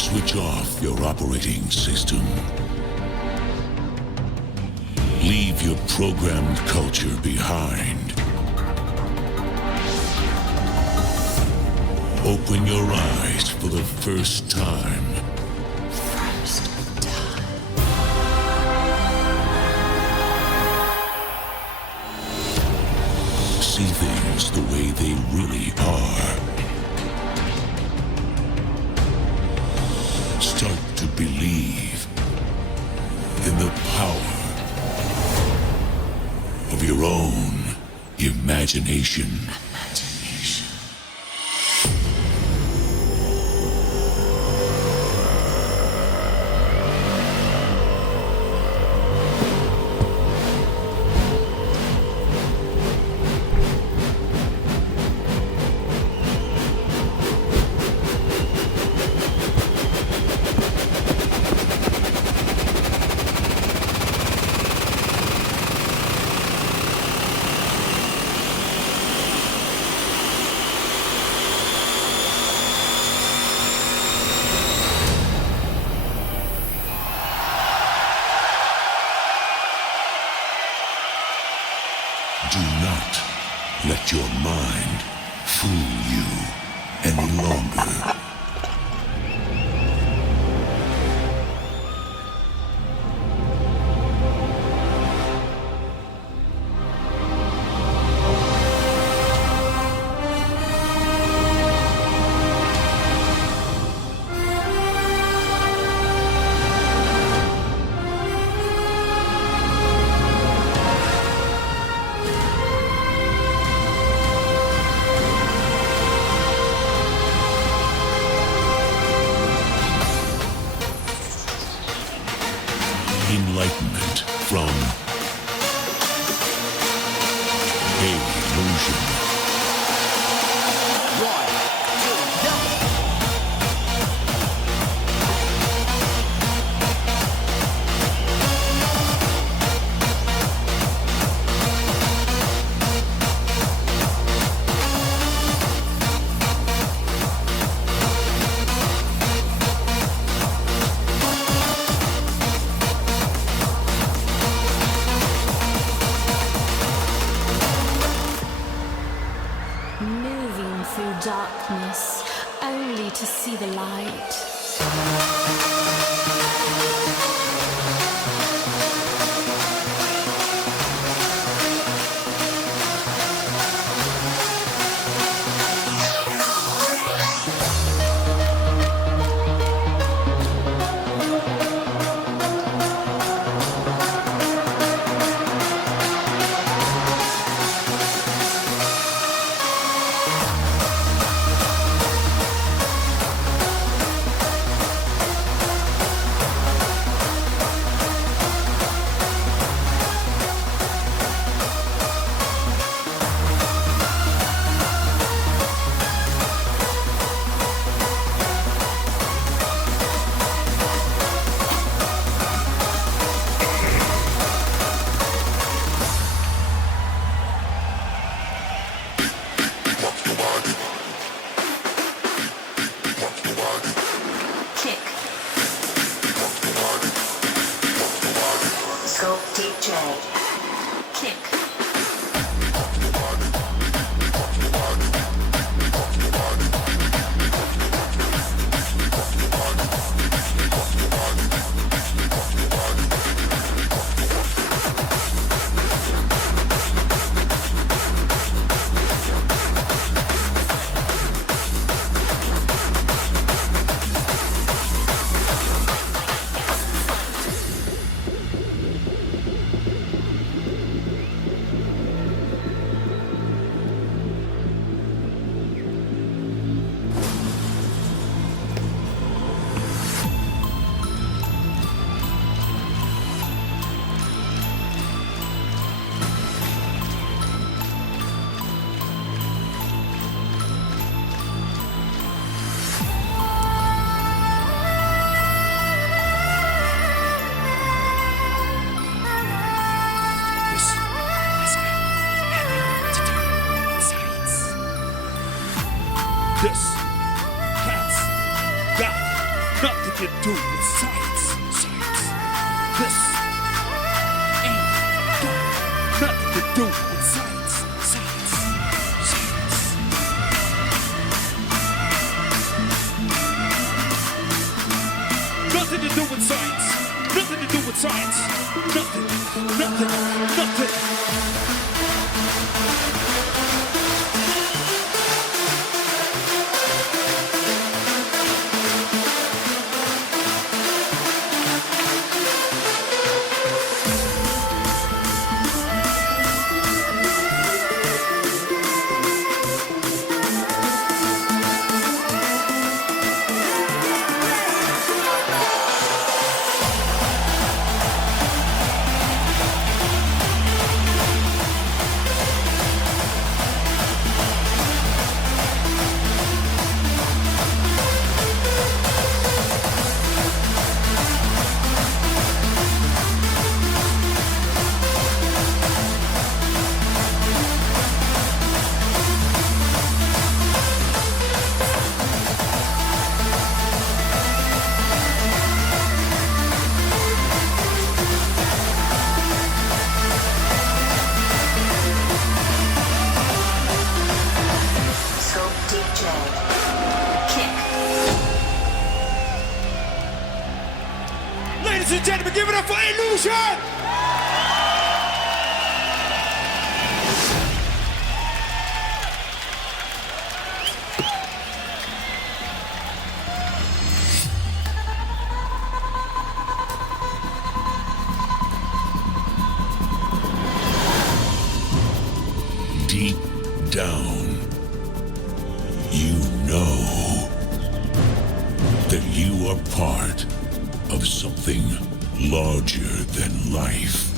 Switch off your operating system. Leave your programmed culture behind. Open your eyes for the first time. See things the way they really are. Start to believe in the power of your own imagination. Do not let your mind fool you any longer. Enlightenment from illusion. Moving through darkness, only to see the light. Scope DJ. Kick. nothing to do with science. Science. This ain't got nothing to do with science. Science. Science. Nothing to do with science. Nothing to do with science. Nothing. Nothing. Nothing. Scope DJ. Kick. Ladies and gentlemen, give it up for Illusion! Deep down, you know that you are part of something larger than life.